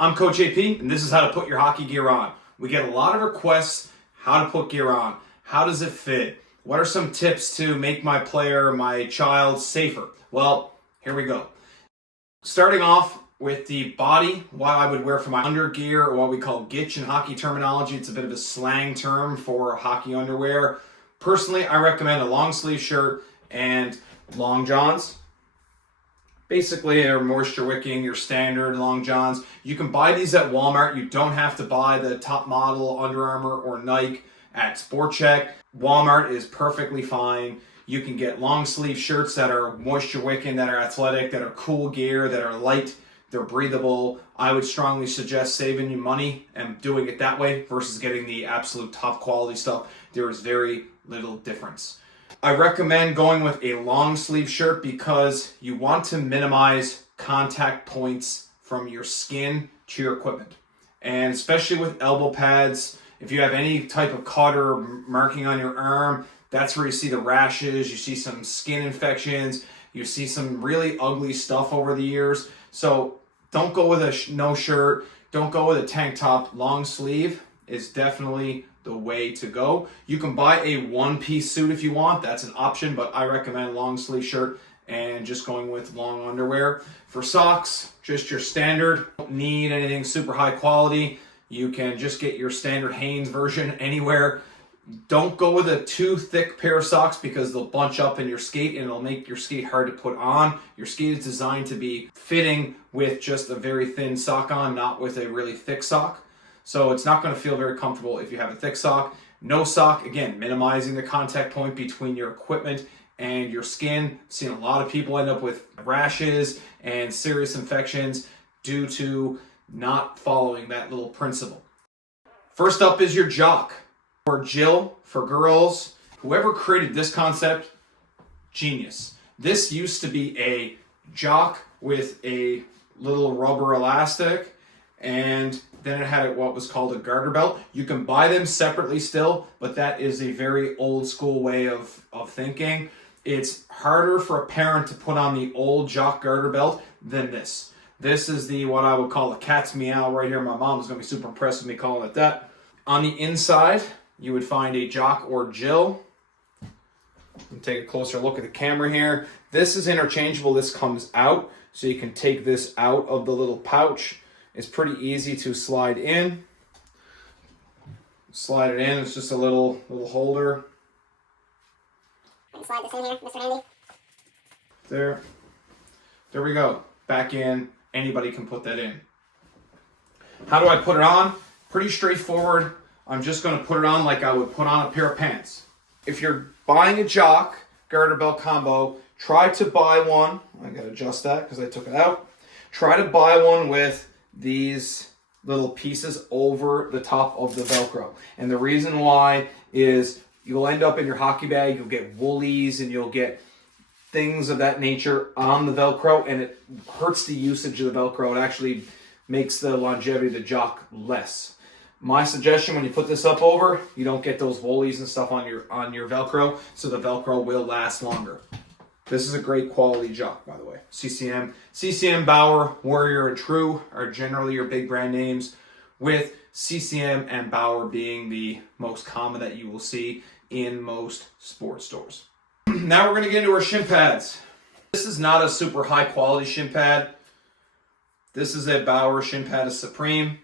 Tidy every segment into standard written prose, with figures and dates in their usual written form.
I'm Coach AP, and this is how to put your hockey gear on. We get a lot of requests, how to put gear on, how does it fit, what are some tips to make my player, my child safer? Well, here we go. Starting off with the body, what I would wear for my undergear, or what we call gitch in hockey terminology. It's a bit of a slang term for hockey underwear. Personally, I recommend a long sleeve shirt and long johns. Basically, they're moisture wicking, your standard long johns. You can buy these at Walmart. You don't have to buy the top model Under Armour or Nike at Sport Check. Walmart is perfectly fine. You can get long sleeve shirts that are moisture wicking, that are athletic, that are cool gear, that are light, they're breathable. I would strongly suggest saving you money and doing it that way versus getting the absolute top quality stuff. There is very little difference. I recommend going with a long sleeve shirt because you want to minimize contact points from your skin to your equipment. And especially with elbow pads, if you have any type of cut or marking on your arm, that's where you see the rashes, you see some skin infections, you see some really ugly stuff over the years. So don't go with a no shirt, don't go with a tank top. Long sleeve is definitely the way to go. You can buy a one-piece suit if you want, that's an option, but I recommend long sleeve shirt and just going with long underwear. For socks, just your standard. Don't need anything super high quality. You can just get your standard Hanes version anywhere. Don't go with a too thick pair of socks because they'll bunch up in your skate and it'll make your skate hard to put on. Your skate is designed to be fitting with just a very thin sock on, not with a really thick sock. So it's not going to feel very comfortable if you have a thick sock. No sock, again, minimizing the contact point between your equipment and your skin. I've seen a lot of people end up with rashes and serious infections due to not following that little principle. First up is your Jock, or Jill for girls. Whoever created this concept, genius. This used to be a Jock with a little rubber elastic, and then it had what was called a garter belt. You can buy them separately still, but that is a very old school way of thinking. It's harder for a parent to put on the old Jock garter belt than this. This is the what I would call a cat's meow right here. My mom's going to be super impressed with me calling it that. On the inside, you would find a Jock or Jill. Take a closer look at the camera here. This is interchangeable. This comes out, so you can take this out of the little pouch. It's pretty easy to slide in. Slide it in. It's just a little holder. Slide this in here, Mr. Handy. There we go. Back in. Anybody can put that in. How do I put it on? Pretty straightforward. I'm just going to put it on like I would put on a pair of pants. If you're buying a Jock garter belt combo, try to buy one. I got to adjust that because I took it out. Try to buy one with these little pieces over the top of the Velcro. And the reason why is you'll end up in your hockey bag, you'll get woolies and you'll get things of that nature on the Velcro, and it hurts the usage of the Velcro. It actually makes the longevity of the Jock less. My suggestion, when you put this up over, you don't get those woolies and stuff on your Velcro, so the Velcro will last longer. This is a great quality Jock, by the way. CCM, Bauer, Warrior, and True are generally your big brand names, with CCM and Bauer being the most common that you will see in most sports stores. Now we're going to get into our shin pads. This is not a super high quality shin pad. This is a Bauer shin pad, a Supreme.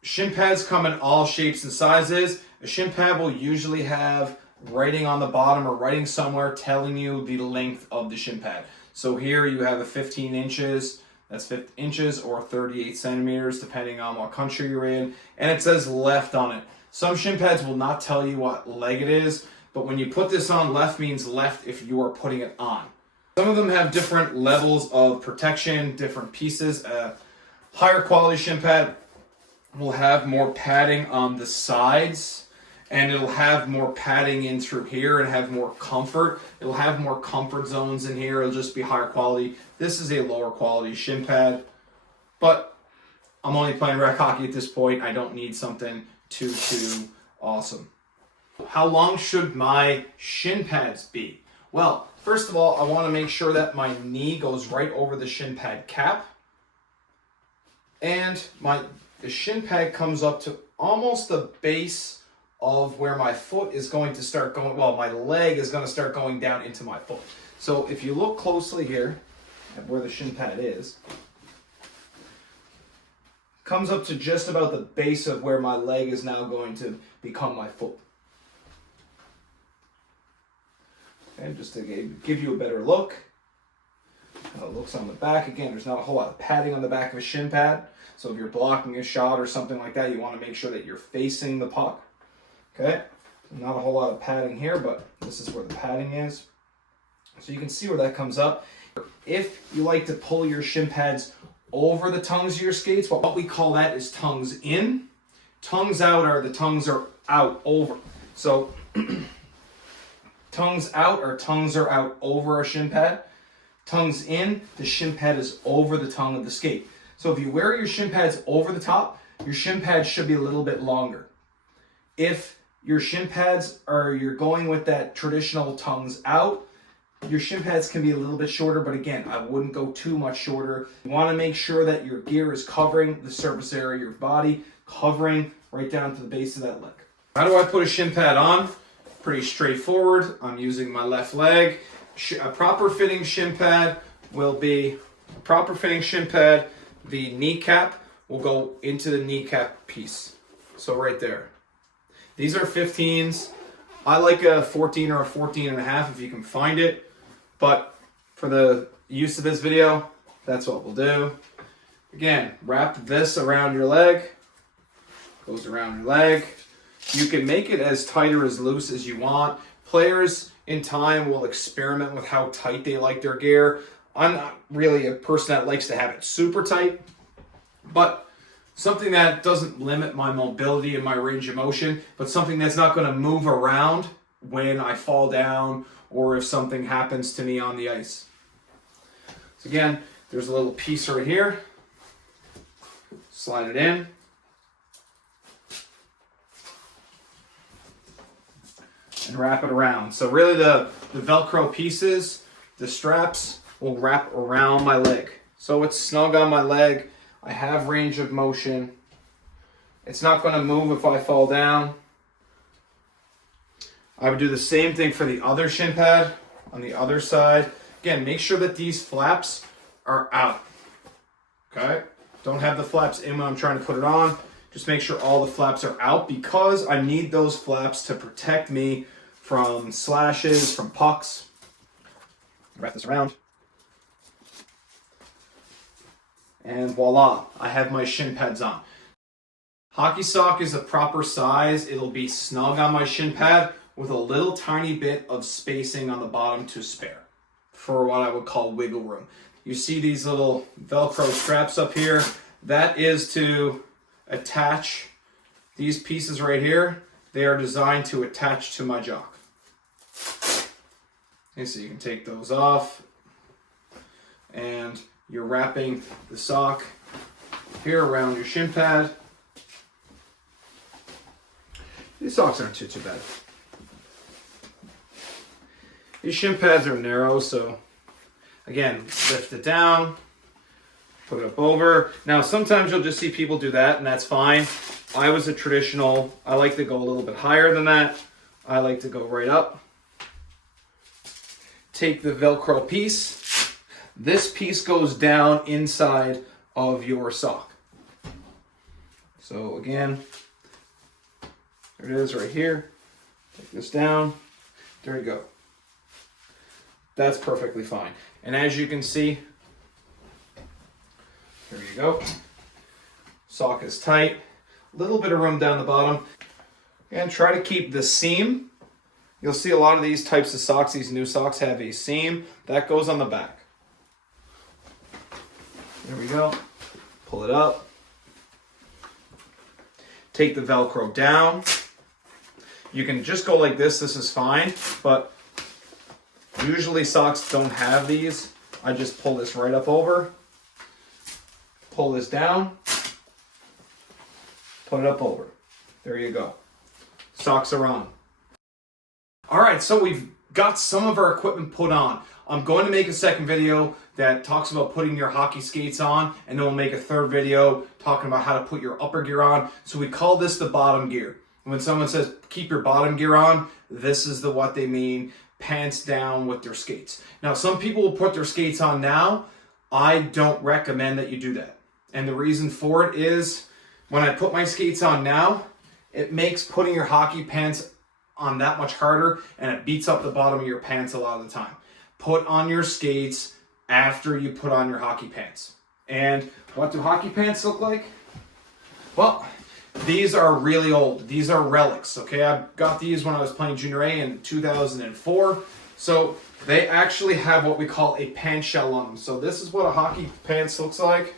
Shin pads come in all shapes and sizes. A shin pad will usually have writing on the bottom or writing somewhere telling you the length of the shin pad. So here you have a 15 inches, that's 15 inches or 38 centimeters depending on what country you're in, and it says left on it. Some shin pads will not tell you what leg it is, but when you put this on, left means left if you are putting it on. Some of them have different levels of protection, different pieces. A higher quality shin pad will have more padding on the sides, and it'll have more padding in through here and have more comfort. It'll have more comfort zones in here. It'll just be higher quality. This is a lower quality shin pad, but I'm only playing rec hockey at this point. I don't need something too awesome. How long should my shin pads be? Well, first of all, I want to make sure that my knee goes right over the shin pad cap. And the shin pad comes up to almost the base of where my foot is going to start going, well, my leg is going to start going down into my foot. So if you look closely here at where the shin pad is, comes up to just about the base of where my leg is now going to become my foot. And just to give you a better look, how it looks on the back. Again, there's not a whole lot of padding on the back of a shin pad. So if you're blocking a shot or something like that, you want to make sure that you're facing the puck. Okay? Not a whole lot of padding here, but this is where the padding is. So you can see where that comes up. If you like to pull your shin pads over the tongues of your skates, what we call that is tongues in. Tongues out are the tongues are out over. So tongues out or tongues are out over a shin pad. Tongues in, the shin pad is over the tongue of the skate. So if you wear your shin pads over the top, your shin pads should be a little bit longer. If your shin pads you're going with that traditional tongues out, your shin pads can be a little bit shorter, but again, I wouldn't go too much shorter. You want to make sure that your gear is covering the surface area of your body, covering right down to the base of that leg. How do I put a shin pad on? Pretty straightforward. I'm using my left leg. A proper fitting shin pad will be the kneecap will go into the kneecap piece. So right there. These are 15s. I like a 14 or a 14 and a half if you can find it. But for the use of this video, that's what we'll do. Again, wrap this around your leg. Goes around your leg. You can make it as tight or as loose as you want. Players in time will experiment with how tight they like their gear. I'm not really a person that likes to have it super tight, but something that doesn't limit my mobility and my range of motion, but something that's not going to move around when I fall down or if something happens to me on the ice. So again, there's a little piece right here. Slide it in. And wrap it around. So really the Velcro pieces, the straps, will wrap around my leg. So it's snug on my leg. I have range of motion. It's not going to move if I fall down. I would do the same thing for the other shin pad on the other side. Again, make sure that these flaps are out. Okay? Don't have the flaps in when I'm trying to put it on. Just make sure all the flaps are out because I need those flaps to protect me from slashes, from pucks. Wrap this around. And voila, I have my shin pads on. Hockey sock is a proper size. It'll be snug on my shin pad with a little tiny bit of spacing on the bottom to spare for what I would call wiggle room. You see these little Velcro straps up here? That is to attach these pieces right here. They are designed to attach to my jock. Okay, so you can take those off and you're wrapping the sock here around your shin pad. These socks aren't too bad. These shin pads are narrow, so again, lift it down, put it up over. Now, sometimes you'll just see people do that, and that's fine. I was a traditional, I like to go a little bit higher than that. I like to go right up. Take the Velcro piece. This piece goes down inside of your sock. So again, there it is right here. Take this down. There you go. That's perfectly fine. And as you can see, there you go. Sock is tight. A little bit of room down the bottom. And try to keep the seam. You'll see a lot of these types of socks, these new socks have a seam. That goes on the back. There we go. Pull it up. Take the Velcro down. You can just go like this is fine, but usually socks don't have these. I just pull this right up over, pull this down, put it up over. There you go. Socks are on. All right, so we've got some of our equipment put on. I'm going to make a second video that talks about putting your hockey skates on, and then we'll make a third video talking about how to put your upper gear on. So we call this the bottom gear. When someone says keep your bottom gear on, this is what they mean, pants down with their skates. Now, some people will put their skates on now. I don't recommend that you do that. And the reason for it is when I put my skates on now, it makes putting your hockey pants on that much harder, and it beats up the bottom of your pants a lot of the time. Put on your skates after you put on your hockey pants. And what do hockey pants look like? Well, these are really old. These are relics, okay? I got these when I was playing Junior A in 2004. So they actually have what we call a pant shell on them. So this is what a hockey pants looks like.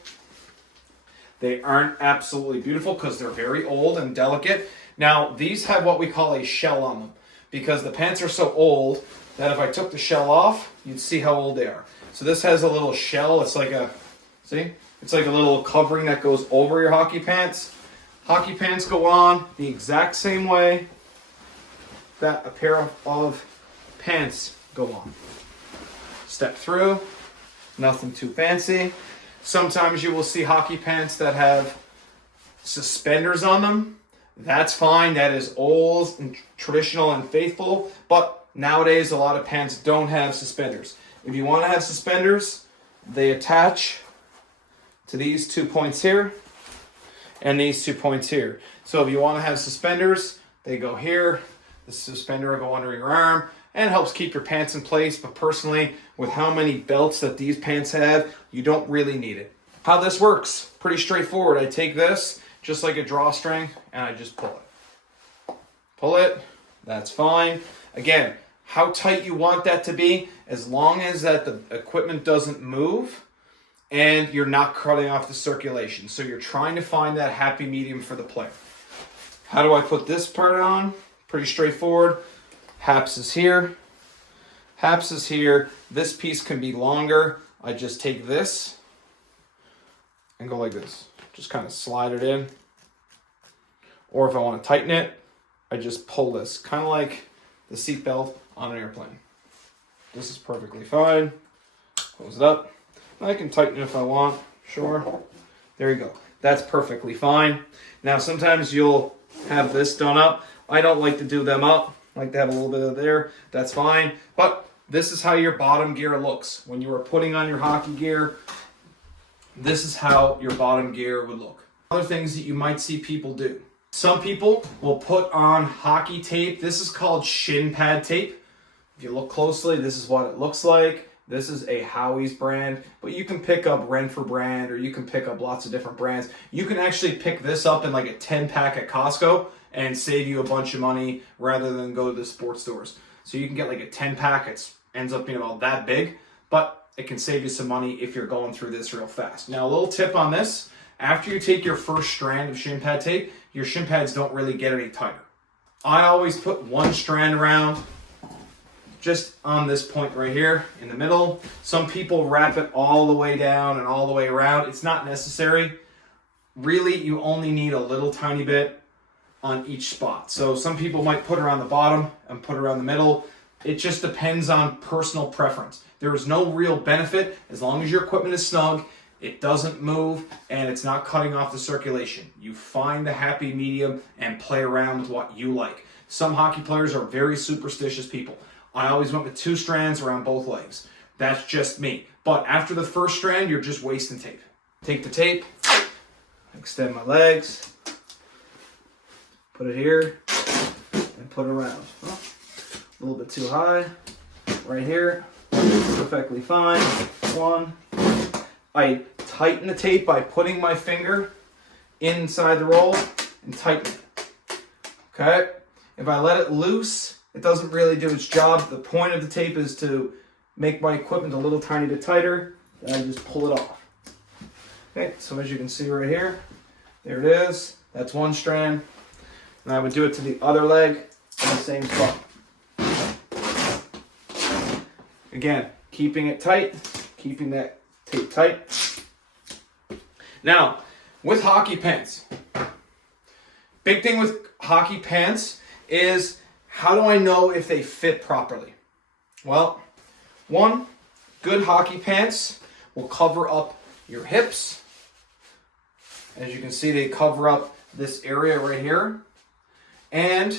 They aren't absolutely beautiful because they're very old and delicate. Now, these have what we call a shell on them because the pants are so old that if I took the shell off, you'd see how old they are. So this has a little shell. It's like it's like a little covering that goes over your hockey pants. Hockey pants go on the exact same way that a pair of pants go on. Step through, nothing too fancy. Sometimes you will see hockey pants that have suspenders on them. That's fine. That is old and traditional and faithful. But nowadays, a lot of pants don't have suspenders. If you want to have suspenders, they attach to these 2 points here and these 2 points here. So if you want to have suspenders, they go here. The suspender will go under your arm and helps keep your pants in place. But personally, with how many belts that these pants have, you don't really need it. How this works, pretty straightforward. I take this, just like a drawstring, and I just pull it. Pull it, that's fine. Again, how tight you want that to be, as long as that the equipment doesn't move and you're not cutting off the circulation. So you're trying to find that happy medium for the player. How do I put this part on? Pretty straightforward. Haps is here. Haps is here. This piece can be longer. I just take this and go like this. Just kind of slide it in. Or if I want to tighten it, I just pull this. Kind of like the seatbelt on an airplane. This is perfectly fine. Close it up. I can tighten it if I want. Sure. There you go. That's perfectly fine. Now sometimes you'll have this done up. I don't like to do them up. I like to have a little bit of there. That's fine. But this is how your bottom gear looks. When you are putting on your hockey gear, this is how your bottom gear would look. Other things that you might see people do. Some people will put on hockey tape. This is called shin pad tape. If you look closely, this is what it looks like. This is a Howie's brand, but you can pick up Renfrew brand, or you can pick up lots of different brands. You can actually pick this up in like a 10-pack at Costco and save you a bunch of money rather than go to the sports stores. So you can get like a 10-pack. It ends up being about that big, but it can save you some money if you're going through this real fast. Now, a little tip on this. After you take your first strand of shin pad tape, your shin pads don't really get any tighter. I always put one strand around just on this point right here in the middle. Some people wrap it all the way down and all the way around. It's not necessary. Really, you only need a little tiny bit on each spot. So some people might put around the bottom and put around the middle. It just depends on personal preference. There is no real benefit as long as your equipment is snug, it doesn't move, and it's not cutting off the circulation. You find the happy medium and play around with what you like. Some hockey players are very superstitious people. I always went with 2 strands around both legs. That's just me. But after the first strand, you're just wasting tape. Take the tape, extend my legs, put it here, and put it around. Oh, a little bit too high. Right here, perfectly fine. 1. I tighten the tape by putting my finger inside the roll and tighten it. Okay? If I let it loose, it doesn't really do its job. The point of the tape is to make my equipment a little tiny bit tighter. Then I just pull it off. Okay, so as you can see right here, there it is. That's 1 strand. And I would do it to the other leg in the same spot. Again, keeping it tight, keeping that tape tight. Now, with hockey pants, big thing with hockey pants is, how do I know if they fit properly? Well, 1, good hockey pants will cover up your hips. As you can see, they cover up this area right here. And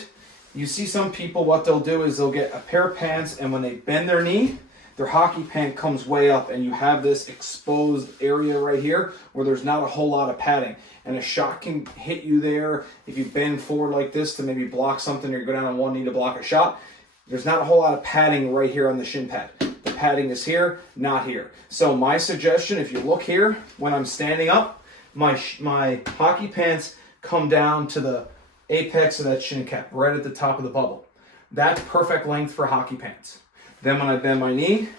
you see some people, what they'll do is they'll get a pair of pants, and when they bend their knee, their hockey pant comes way up, and you have this exposed area right here where there's not a whole lot of padding. And a shot can hit you there if you bend forward like this to maybe block something, or you go down on one knee to block a shot. There's not a whole lot of padding right here on the shin pad. The padding is here, not here. So my suggestion, if you look here, when I'm standing up, my hockey pants come down to the apex of that shin cap, right at the top of the bubble. That's perfect length for hockey pants. Then when I bend my knee,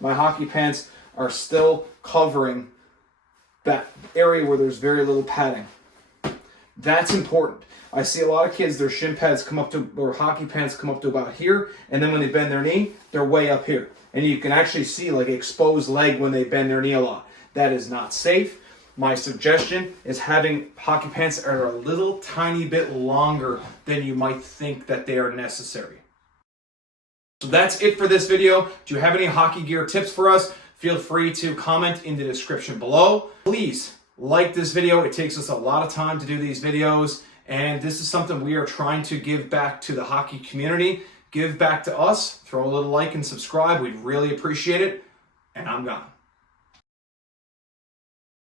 my hockey pants are still covering that area where there's very little padding. That's important. I see a lot of kids, their shin pads come up to, or hockey pants come up to about here, and then when they bend their knee, they're way up here. And you can actually see like exposed leg when they bend their knee a lot. That is not safe. My suggestion is having hockey pants that are a little tiny bit longer than you might think that they are necessary. So that's it for this video. Do you have any hockey gear tips for us? Feel free to comment in the description below. Please like this video. It takes us a lot of time to do these videos, and this is something we are trying to give back to the hockey community. Give back to us. Throw a little like and subscribe. We'd really appreciate it. And I'm gone.